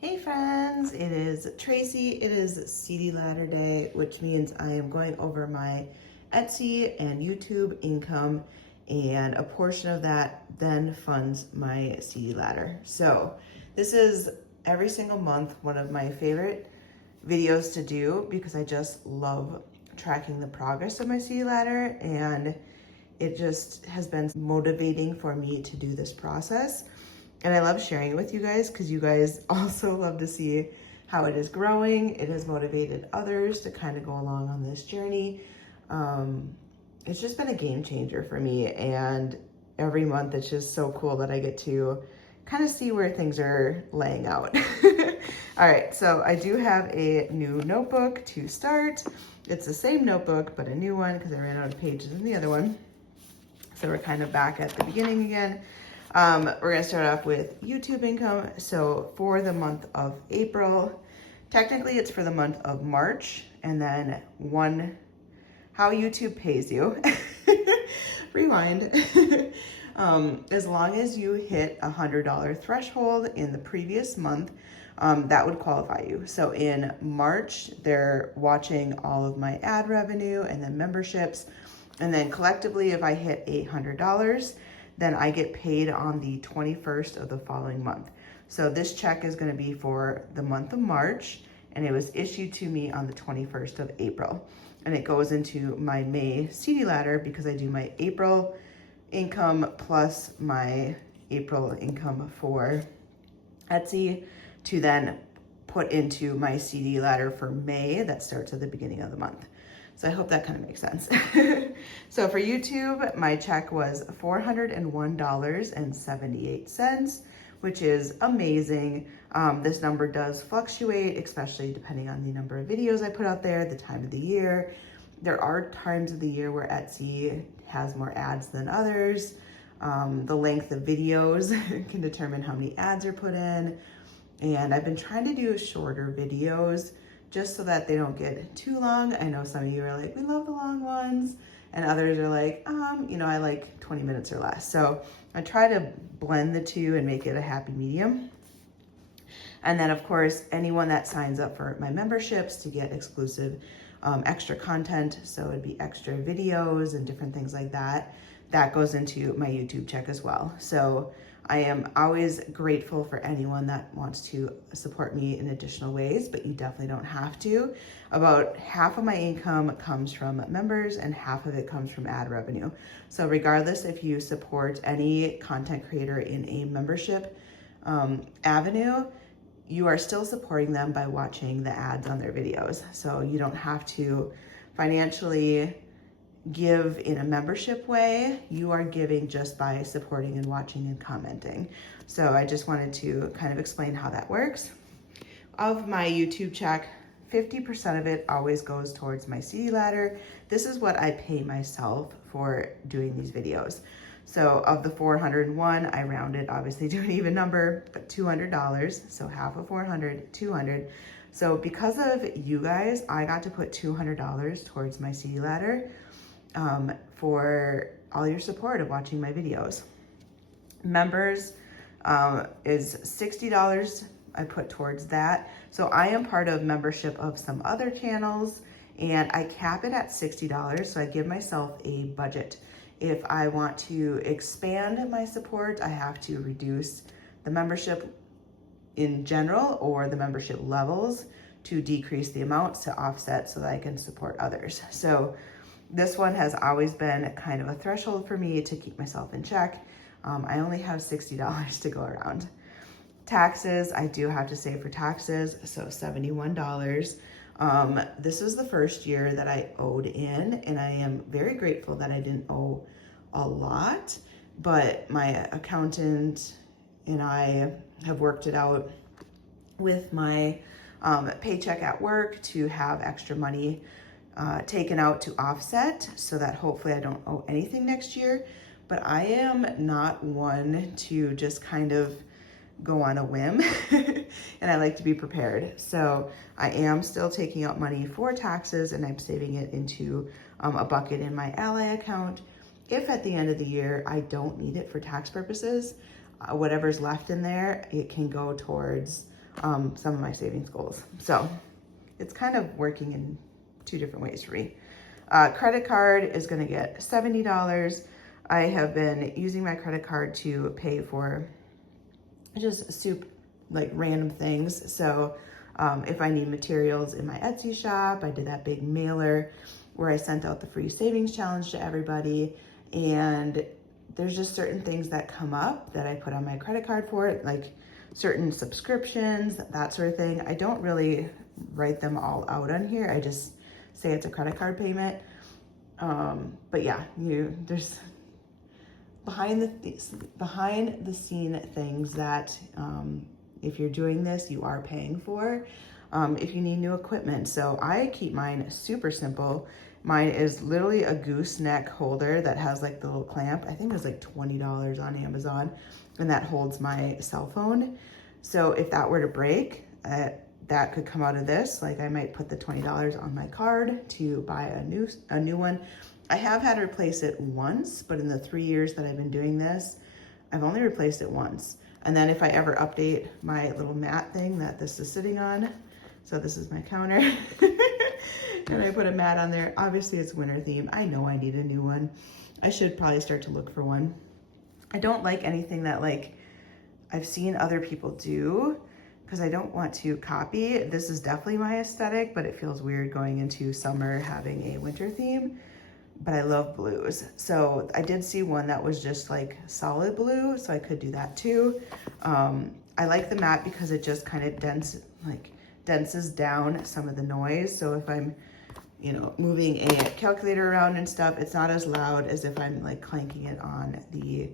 Hey friends, it is Tracy. It is CD Ladder Day, which means I am going over my Etsy and YouTube income, and a portion of that then funds my CD Ladder. So this is every single month one of my favorite videos to do because I just love tracking the progress of my CD Ladder, and it just has been motivating for me to do this process. And I love sharing it with you guys because you guys also love to see how it is growing. It has motivated others to kind of go along on this journey. It's just been a game changer for me. And every month it's just so cool that I get to kind of see where things are laying out. All right, so I do have a new notebook to start. It's the same notebook, but a new one because I ran out of pages in the other one. So we're kind of back at the beginning again. We're gonna start off with YouTube income. So for the month of April, technically it's for the month of March, and then how YouTube pays you. Rewind. As long as you hit $100 threshold in the previous month, that would qualify you. So in March, they're watching all of my ad revenue and then memberships. And then collectively, if I hit $800, then I get paid on the 21st of the following month. So this check is gonna be for the month of March, and it was issued to me on the 21st of April. And it goes into my May CD ladder because I do my April income plus my April income for Etsy to then put into my CD ladder for May that starts at the beginning of the month. So I hope that kind of makes sense. So for YouTube, my check was $401.78, which is amazing. This number does fluctuate, especially depending on the number of videos I put out there, the time of the year. There are times of the year where Etsy has more ads than others. The length of videos can determine how many ads are put in. And I've been trying to do shorter videos just so that they don't get too long. I know some of you are like, we love the long ones. And others are like, I like 20 minutes or less. So I try to blend the two and make it a happy medium. And then of course, anyone that signs up for my memberships to get exclusive extra content, so it'd be extra videos and different things like that, that goes into my YouTube check as well. So I am always grateful for anyone that wants to support me in additional ways, but you definitely don't have to. About half of my income comes from members and half of it comes from ad revenue. So regardless if you support any content creator in a membership avenue, you are still supporting them by watching the ads on their videos. So you don't have to financially give in a membership way. You are giving just by supporting and watching and commenting. So I just wanted to kind of explain how that works. Of my YouTube check, 50% of it always goes towards my CD ladder. This is what I pay myself for doing these videos. So of the 401, I rounded obviously to an even number, but $200. So half of 400, 200. So because of you guys, I got to put $200 towards my CD ladder for all your support of watching my videos. Members is $60 I put towards that. So I am part of membership of some other channels, and I cap it at $60. So I give myself a budget. If I want to expand my support, I have to reduce the membership in general or the membership levels to decrease the amounts to offset so that I can support others. So this one has always been kind of a threshold for me to keep myself in check. I only have $60 to go around. Taxes, I do have to save for taxes, so $71. This was the first year that I owed in, and I am very grateful that I didn't owe a lot, but my accountant and I have worked it out with my paycheck at work to have extra money taken out to offset so that hopefully I don't owe anything next year. But I am not one to just kind of go on a whim and I like to be prepared. So I am still taking out money for taxes, and I'm saving it into a bucket in my Ally account. If at the end of the year I don't need it for tax purposes, whatever's left in there, it can go towards some of my savings goals. So it's kind of working in two different ways for me. Credit card is gonna get $70. I have been using my credit card to pay for just like random things. So if I need materials in my Etsy shop, I did that big mailer where I sent out the free savings challenge to everybody. And there's just certain things that come up that I put on my credit card for it, like certain subscriptions, that sort of thing. I don't really write them all out on here. I just say it's a credit card payment. But yeah, there's behind the scene things that if you're doing this, you are paying for. If you need new equipment. So I keep mine super simple. Mine is literally a gooseneck holder that has like the little clamp. I think it was like $20 on Amazon, and that holds my cell phone. So if that were to break, that could come out of this. Like I might put the $20 on my card to buy a new one. I have had to replace it once, but in the 3 years that I've been doing this, I've only replaced it once. And then if I ever update my little mat thing that this is sitting on, so this is my counter, and I put a mat on there. Obviously it's winter theme. I know I need a new one. I should probably start to look for one. I don't like anything that like I've seen other people do because I don't want to copy. This is definitely my aesthetic, but it feels weird going into summer having a winter theme. But I love blues. So I did see one that was just like solid blue, so I could do that too. I like the mat because it just kind of denses down some of the noise. So if I'm, moving a calculator around and stuff, it's not as loud as if I'm like clanking it on the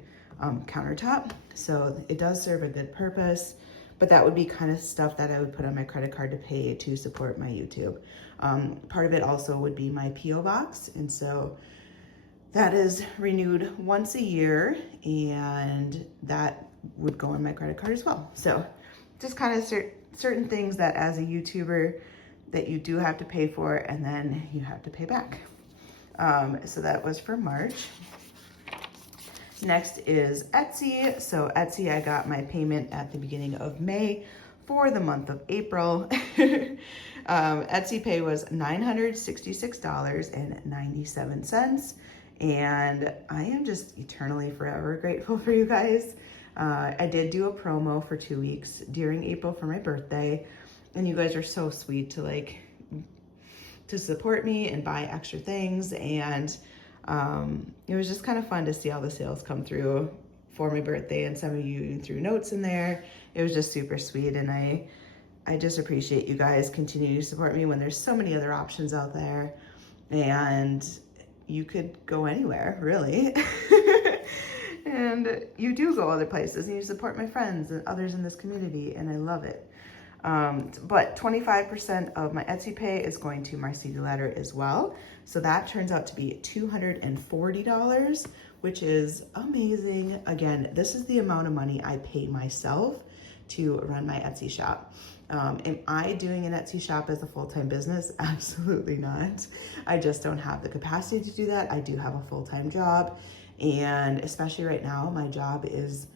countertop. So it does serve a good purpose, but that would be kind of stuff that I would put on my credit card to pay to support my YouTube. Part of it also would be my P.O. box. And so that is renewed once a year, and that would go on my credit card as well. So just kind of certain things that as a YouTuber that you do have to pay for, and then you have to pay back. So that was for March. Next is Etsy. So Etsy, I got my payment at the beginning of May for the month of April. Etsy pay was $966.97. And I am just eternally forever grateful for you guys. I did do a promo for 2 weeks during April for my birthday. And you guys are so sweet to support me and buy extra things. And it was just kind of fun to see all the sales come through for my birthday, and some of you threw notes in there. It was just super sweet, and I just appreciate you guys continuing to support me when there's so many other options out there, and you could go anywhere, really. And you do go other places, and you support my friends and others in this community, and I love it. But 25% of my Etsy pay is going to my CD ladder as well. So that turns out to be $240, which is amazing. Again, this is the amount of money I pay myself to run my Etsy shop. Am I doing an Etsy shop as a full-time business? Absolutely not. I just don't have the capacity to do that. I do have a full-time job, and especially right now, my job is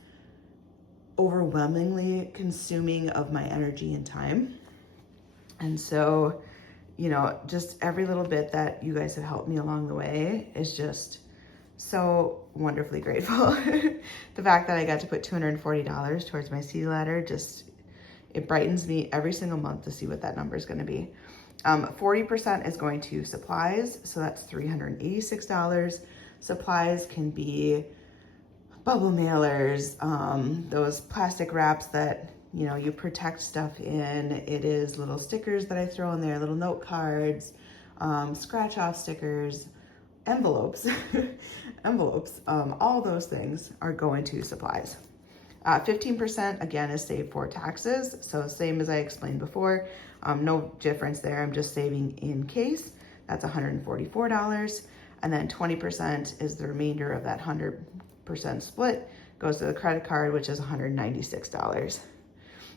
overwhelmingly consuming of my energy and time. And so, just every little bit that you guys have helped me along the way is just so wonderfully grateful. The fact that I got to put $240 towards my CD ladder, it brightens me every single month to see what that number is going to be. 40% is going to supplies, so that's $386. Supplies can be bubble mailers, those plastic wraps that, you protect stuff in. It is little stickers that I throw in there, little note cards, scratch off stickers, envelopes, all those things are going to supplies. 15% again is saved for taxes. So same as I explained before, no difference there. I'm just saving in case. That's $144. And then 20% is the remainder of that 100% split goes to the credit card, which is $196.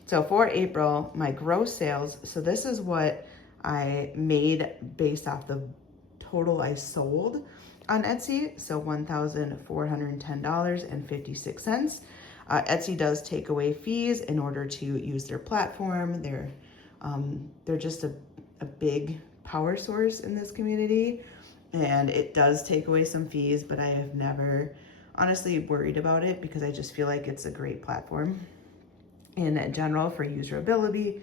So for April, my gross sales, so this is what I made based off the total I sold on Etsy. So $1,410.56. Etsy does take away fees in order to use their platform. They're just a big power source in this community, and it does take away some fees, but I have never honestly worried about it because I just feel like it's a great platform in general for userability,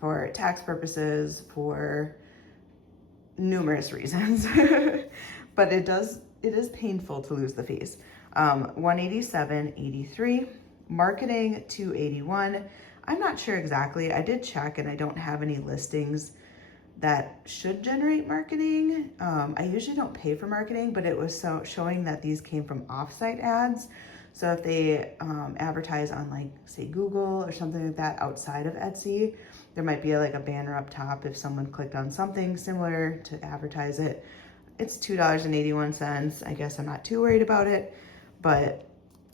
for tax purposes, for numerous reasons. But it is painful to lose the fees. 187.83, marketing 281. I'm not sure exactly. I did check and I don't have any listings that should generate marketing. I usually don't pay for marketing, but it was showing that these came from offsite ads. So if they advertise on, like, say Google or something like that outside of Etsy, there might be like a banner up top if someone clicked on something similar to advertise it. It's $2.81. I guess I'm not too worried about it, but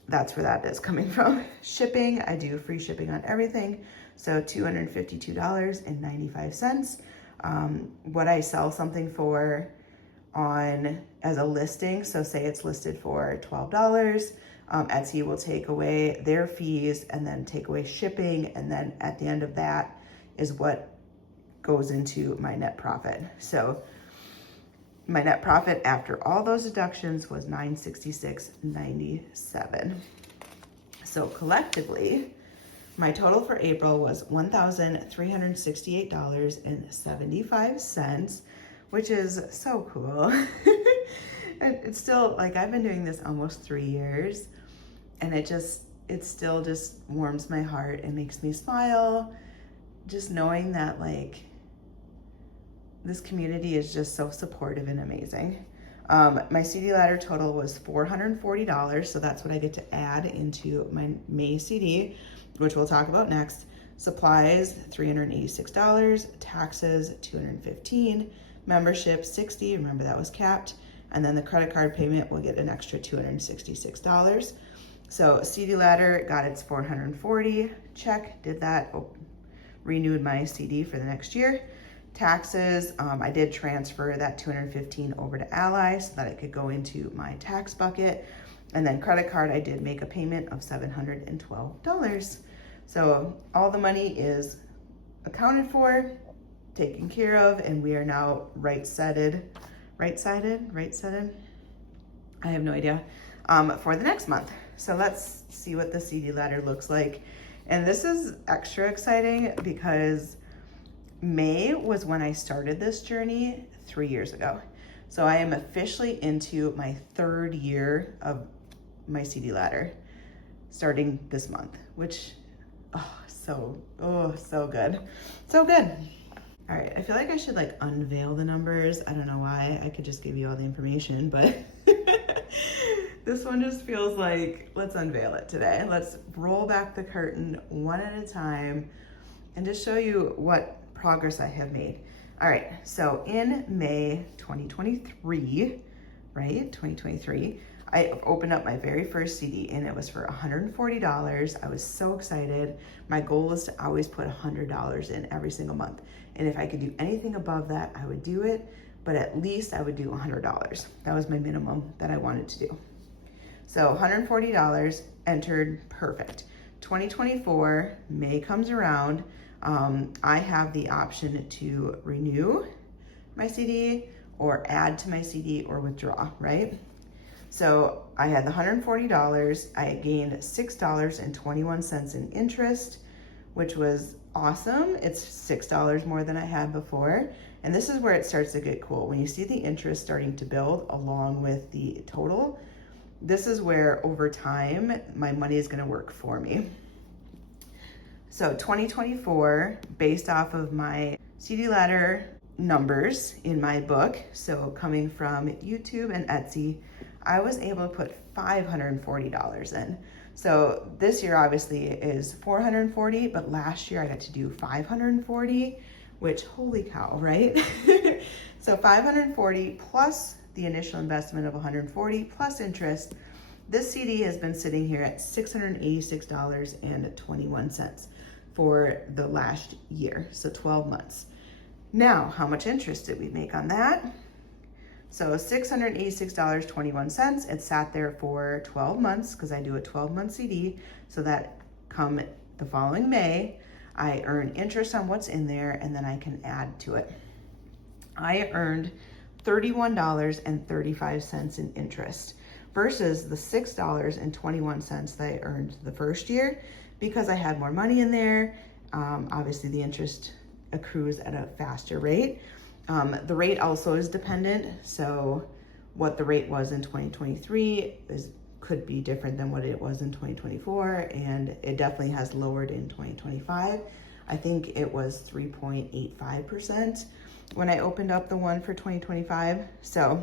that's where that is coming from. Shipping, I do free shipping on everything. So $252.95. What I sell something for as a listing, so say it's listed for $12, Etsy will take away their fees and then take away shipping, and then at the end of that is what goes into my net profit. So my net profit after all those deductions was $966.97. So collectively, my total for April was $1,368.75, which is so cool. It's still, like, I've been doing this almost 3 years, and it still just warms my heart. It makes me smile, just knowing that, like, this community is just so supportive and amazing. My CD ladder total was $440, so that's what I get to add into my May CD, which we'll talk about next. Supplies, $386, taxes, $215, membership, $60, remember that was capped, and then the credit card payment will get an extra $266. So CD ladder got its $440, check, did that, renewed my CD for the next year. Taxes, I did transfer that $215 over to Ally so that it could go into my tax bucket. And then credit card, I did make a payment of $712. So all the money is accounted for, taken care of, and we are now right-sided? I have no idea, for the next month. So let's see what the CD ladder looks like. And this is extra exciting because May was when I started this journey 3 years ago. So I am officially into my 3rd year of my CD ladder starting this month, which, so good. So good. All right, I feel like I should, like, unveil the numbers. I don't know why. I could just give you all the information, but this one just feels like, let's unveil it today. Let's roll back the curtain one at a time and just show you what progress I have made. All right, so in May 2023, I opened up my very first CD and it was for $140. I was so excited. My goal was to always put $100 in every single month. And if I could do anything above that, I would do it, but at least I would do $100. That was my minimum that I wanted to do. So $140 entered, perfect. 2024, May comes around. I have the option to renew my CD or add to my CD or withdraw, right? So I had the $140. I gained $6.21 in interest, which was awesome. It's $6 more than I had before. And this is where it starts to get cool. When you see the interest starting to build along with the total, this is where over time, my money is gonna work for me. So 2024, based off of my CD ladder numbers in my book, so coming from YouTube and Etsy, I was able to put $540 in. So this year obviously is $440, but last year I got to do $540, which, holy cow, right? So $540 plus the initial investment of $140 plus interest. This CD has been sitting here at $686.21 for the last year, so 12 months. Now, how much interest did we make on that? So $686.21. It sat there for 12 months because I do a 12-month CD. So that come the following May, I earn interest on what's in there and then I can add to it. I earned $31.35 in interest versus the $6.21 that I earned the first year because I had more money in there. Obviously the interest accrues at a faster rate. The rate also is dependent. So what the rate was in 2023 could be different than what it was in 2024. And it definitely has lowered in 2025. I think it was 3.85% when I opened up the one for 2025. So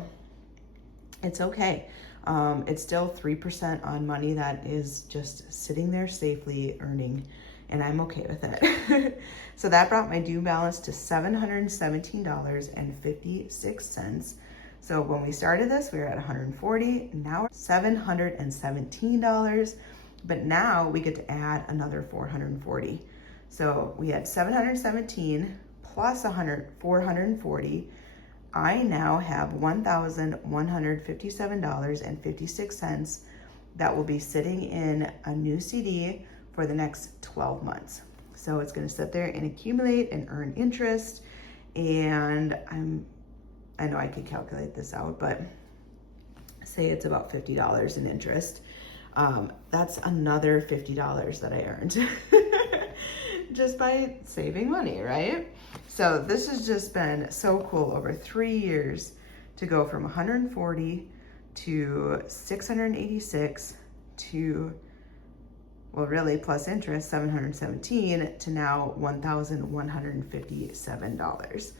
it's okay. It's still 3% on money that is just sitting there safely earning, and I'm okay with it. So that brought my due balance to $717.56. So when we started this, we were at $140, now $717, but now we get to add another $440. So we had $717 plus $440. I now have $1,157.56 that will be sitting in a new CD for the next 12 months. So it's going to sit there and accumulate and earn interest. And I know I could calculate this out, but say it's about $50 in interest. That's another $50 that I earned just by saving money, right? So this has just been so cool over 3 years to go from 140 to 686 to, well, really plus interest, 717 to now $1,157.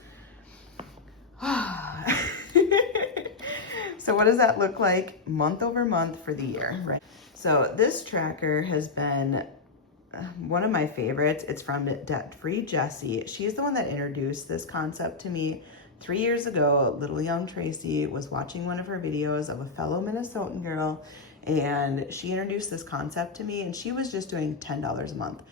So what does that look like month over month for the year, right? So this tracker has been one of my favorites. It's from Debt-Free Jessie. She's the one that introduced this concept to me 3 years ago. Little young Tracey was watching one of her videos of a fellow Minnesotan girl, and she introduced this concept to me, and she was just doing $10 a month.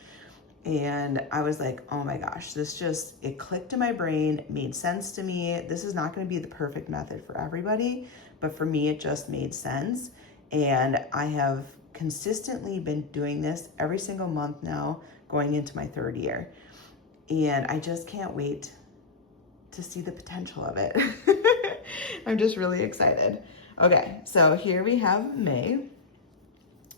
And I was like, oh my gosh, it clicked in my brain, made sense to me. This is not going to be the perfect method for everybody, but for me, it just made sense. And I have consistently been doing this every single month now, going into my 3rd year. And I just can't wait to see the potential of it. I'm just really excited. Okay, so here we have May.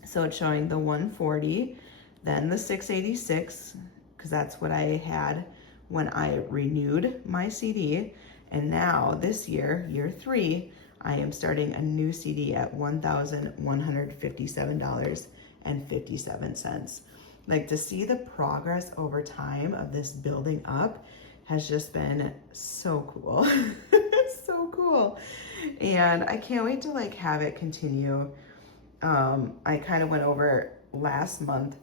So it's showing the 140, then the 686, because that's what I had when I renewed my CD. And now this year, year 3, I am starting a new CD at $1,157.57. Like, to see the progress over time of this building up has just been so cool. So cool. And I can't wait to like have it continue. I kind of went over last month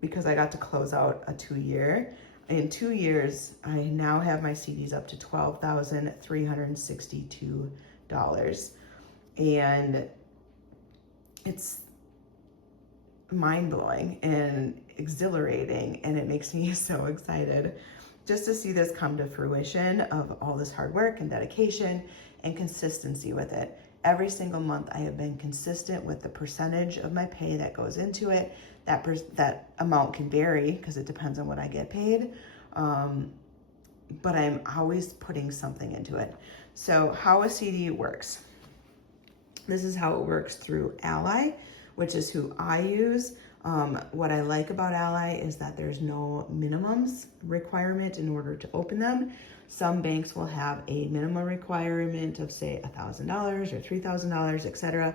because I got to close out a 2-year. In 2 years, I now have my CDs up to $12,362. And it's mind-blowing and exhilarating, and it makes me so excited just to see this come to fruition of all this hard work and dedication and consistency with it. Every single month I have been consistent with the percentage of my pay that goes into it. That amount can vary because it depends on what I get paid, but I'm always putting something into it. So how a CD works. This is how it works through Ally, which is who I use. What I like about Ally is that there's no minimums requirement in order to open them. Some banks will have a minimum requirement of say $1,000 or $3,000, etc.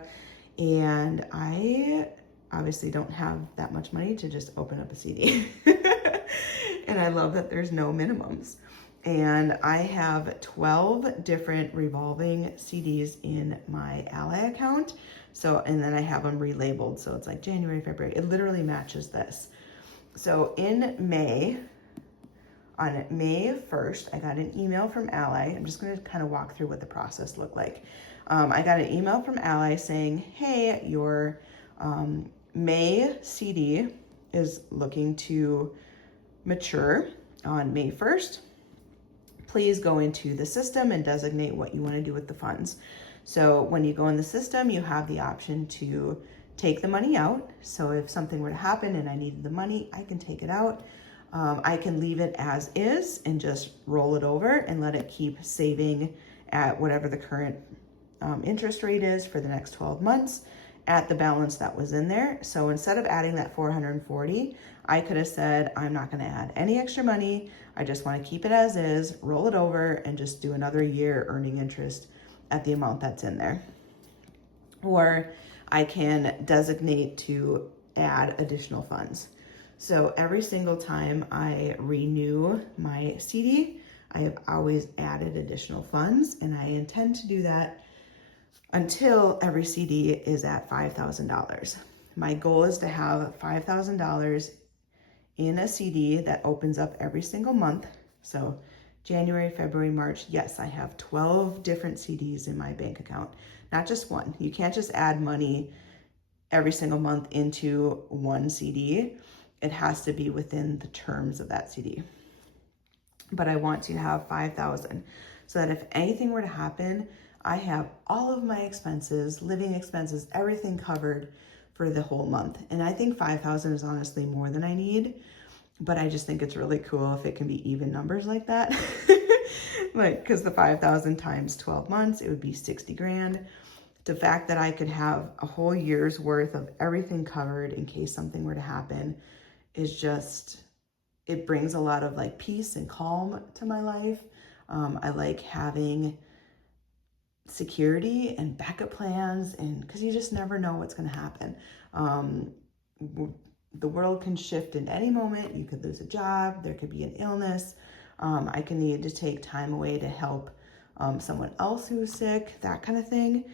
And I obviously don't have that much money to just open up a CD. And I love that there's no minimums. And I have 12 different revolving CDs in my Ally account. So, and then I have them relabeled. So it's like January, February, it literally matches this. So in May, on May 1st, I got an email from Ally. I'm just gonna kind of walk through what the process looked like. I got an email from Ally saying, hey, your May CD is looking to mature on May 1st. please go into the system and designate what you want to do with the funds. So when you go in the system, you have the option to take the money out. So if something were to happen and I needed the money, I can take it out. I can leave it as is and just roll it over and let it keep saving at whatever the current interest rate is for the next 12 months at the balance that was in there. So instead of adding that 440, I could have said, I'm not going to add any extra money. I just want to keep it as is, roll it over, and just do another year earning interest at the amount that's in there. Or I can designate to add additional funds. So every single time I renew my CD, I have always added additional funds, and I intend to do that until every CD is at $5,000. My goal is to have $5,000 in a CD that opens up every single month. So January, February, March, yes, I have 12 different CDs in my bank account, not just one. You can't just add money every single month into one CD. It has to be within the terms of that CD. But I want to have 5,000 so that if anything were to happen, I have all of my expenses, living expenses, everything covered for the whole month. And I think 5,000 is honestly more than I need, but I just think it's really cool if it can be even numbers like that. Like, because the 5,000 times 12 months, it would be 60 grand. The fact that I could have a whole year's worth of everything covered in case something were to happen is just, it brings a lot of like peace and calm to my life. I like having security and backup plans, and because you just never know what's going to happen. The world can shift in any moment. You could lose a job. There could be an illness. I can need to take time away to help someone else who's sick, that kind of thing.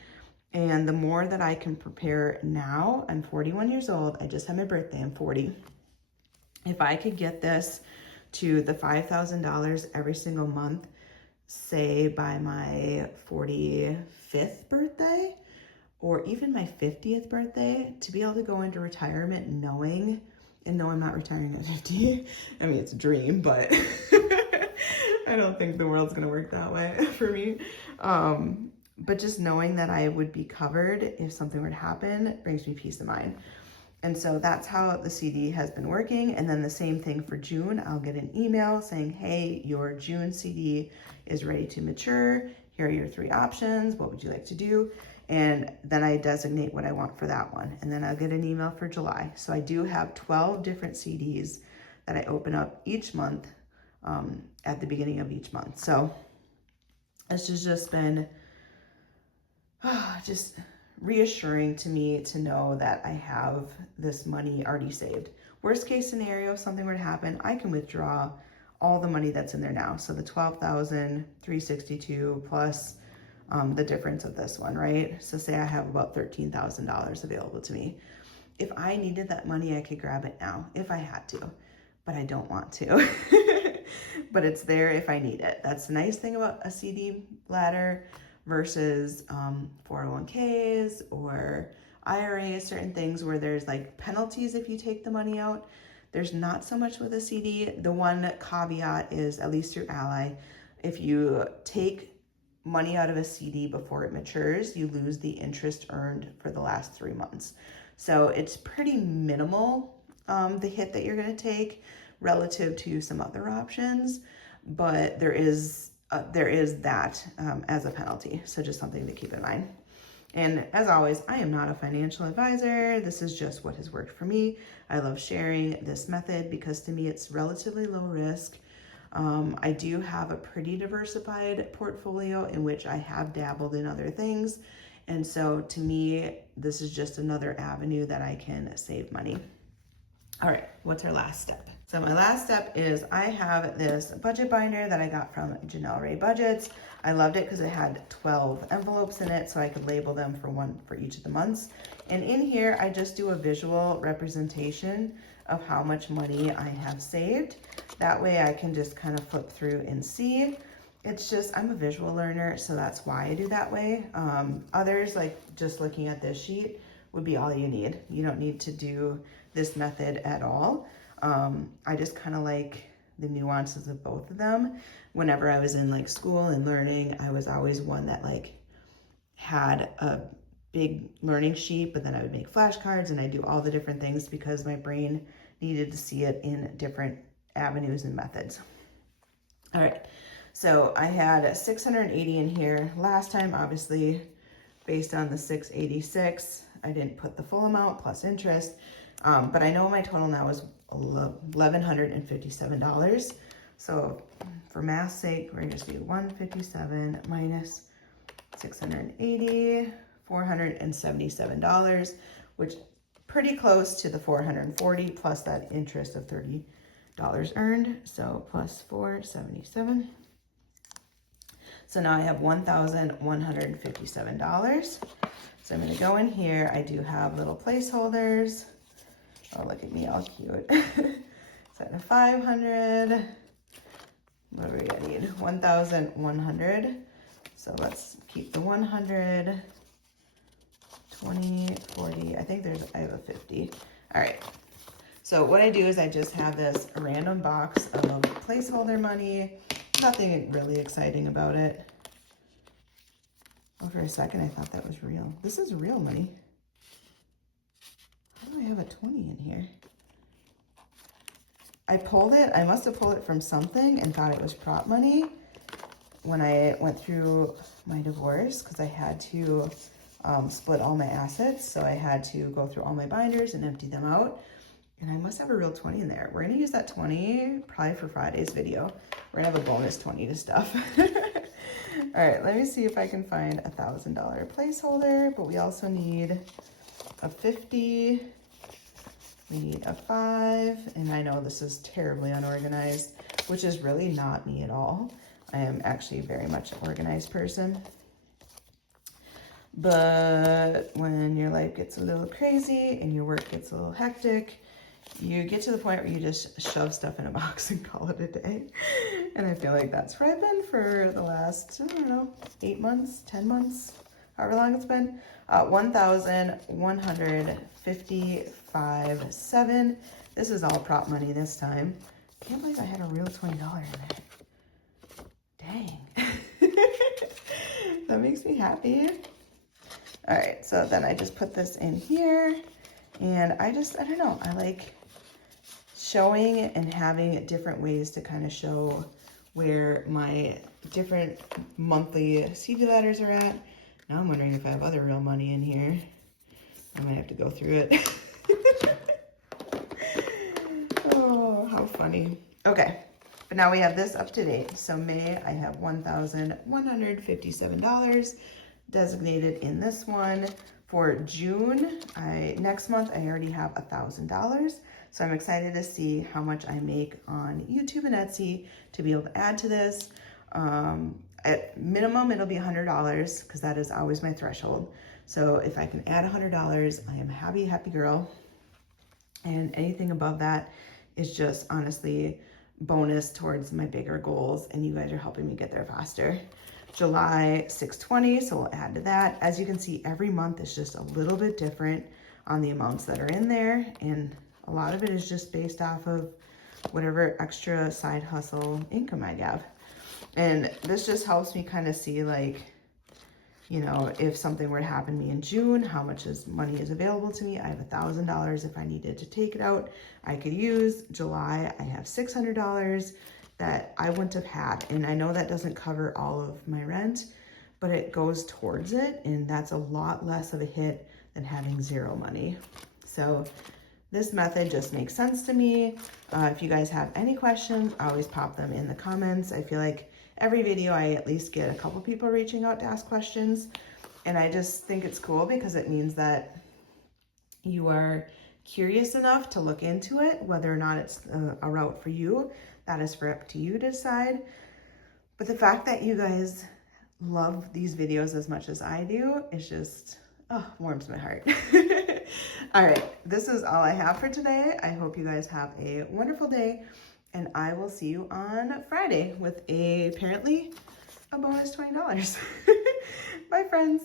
And the more that I can prepare now, I'm 41 years old. I just had my birthday. I'm 40. If I could get this to the $5,000 every single month, say by my 45th birthday, or even my 50th birthday, to be able to go into retirement knowing, and no, I'm not retiring at 50. I mean, it's a dream, but I don't think the world's gonna work that way for me. But just knowing that I would be covered if something were to happen brings me peace of mind. And so that's how the CD has been working. And then the same thing for June, I'll get an email saying, hey, your June CD is ready to mature. Here are your 3 options. What would you like to do? And then I designate what I want for that one. And then I'll get an email for July. So I do have 12 different CDs that I open up each month at the beginning of each month. So this has just been just reassuring to me to know that I have this money already saved. Worst case scenario, if something were to happen, I can withdraw all the money that's in there now. So the $12,362 plus the difference of this one, right? So say I have about $13,000 available to me. If I needed that money, I could grab it now if I had to, but I don't want to. But it's there if I need it. That's the nice thing about a CD ladder versus 401ks or IRAs, certain things where there's like penalties if you take the money out. There's not so much with a CD. The one caveat is, at least through Ally, if you take money out of a CD before it matures, you lose the interest earned for the last 3 months. So it's pretty minimal, the hit that you're going to take relative to some other options, but there is that as a penalty. So just something to keep in mind. And as always, I am not a financial advisor. This is just what has worked for me. I love sharing this method because to me it's relatively low risk. I do have a pretty diversified portfolio in which I have dabbled in other things. And so to me, this is just another avenue that I can save money. All right, what's our last step? So my last step is I have this budget binder that I got from Janelle Ray Budgets. I loved it because it had 12 envelopes in it, so I could label them for each of the months. And in here, I just do a visual representation of how much money I have saved. That way I can just kind of flip through and see. It's just, I'm a visual learner, so that's why I do that way. Others, like just looking at this sheet, would be all you need. You don't need to do this method at all. I just kind of like the nuances of both of them. Whenever I was in like school and learning, I was always one that like had a big learning sheet, but then I would make flashcards and I do all the different things because my brain needed to see it in different avenues and methods. All right, so I had 680 in here last time, obviously based on the 686. I didn't put the full amount plus interest, but I know my total now is $1,157. So for math's sake, we're gonna just do 157 minus 680, $477, which pretty close to the 440 plus that interest of $30 earned. So plus 477. So now I have $1,157. So I'm gonna go in here. I do have little placeholders. Oh, look at me, all cute. So 500. What are we gonna need? 1,100. So let's keep the 100, 20, 40. I think I have a 50. All right. So what I do is I just have this random box of placeholder money. Nothing really exciting about it. Oh, for a second, I thought that was real. This is real money. How do I have a 20 in here? I pulled it. I must have pulled it from something and thought it was prop money when I went through my divorce, because I had to split all my assets. So I had to go through all my binders and empty them out. And I must have a real 20 in there. We're gonna use that 20 probably for Friday's video. We're gonna have a bonus 20 to stuff. All right, let me see if I can find a $1,000 placeholder, but we also need a 50. We need a 5, and I know this is terribly unorganized, which is really not me at all. I am actually very much an organized person. But when your life gets a little crazy and your work gets a little hectic, you get to the point where you just shove stuff in a box and call it a day. And I feel like that's where I've been for the last, I don't know, 8 months, 10 months, however long it's been. 1,155.7. This is all prop money this time. Can't believe I had a real $20 in there. Dang. That makes me happy. All right, so then I just put this in here, and I don't know, I like showing and having different ways to kind of show where my different monthly CV letters are at. Now I'm wondering if I have other real money in here. I might have to go through it. Oh, how funny. Okay, but now we have this up to date. So May, I have $1,157 designated in this one. For June, next month, I already have $1,000. So I'm excited to see how much I make on YouTube and Etsy to be able to add to this. At minimum, it'll be $100 because that is always my threshold. So if I can add $100, I am a happy, happy girl. And anything above that is just honestly bonus towards my bigger goals, and you guys are helping me get there faster. July 620, so we'll add to that. As you can see, every month is just a little bit different on the amounts that are in there, and a lot of it is just based off of whatever extra side hustle income I have. And this just helps me kind of see, like, you know, if something were to happen to me in June, how much money is available to me. I have $1,000 if I needed to take it out, I could use. July, I have $600 that I wouldn't have had. And I know that doesn't cover all of my rent, but it goes towards it. And that's a lot less of a hit than having zero money. So this method just makes sense to me. If you guys have any questions, always pop them in the comments. I feel like every video I at least get a couple people reaching out to ask questions. And I just think it's cool because it means that you are curious enough to look into it. Whether or not it's a route for you, that is up to you to decide. But the fact that you guys love these videos as much as I do is just, warms my heart. All right, this is all I have for today. I hope you guys have a wonderful day, and I will see you on Friday with apparently a bonus $20. Bye, friends.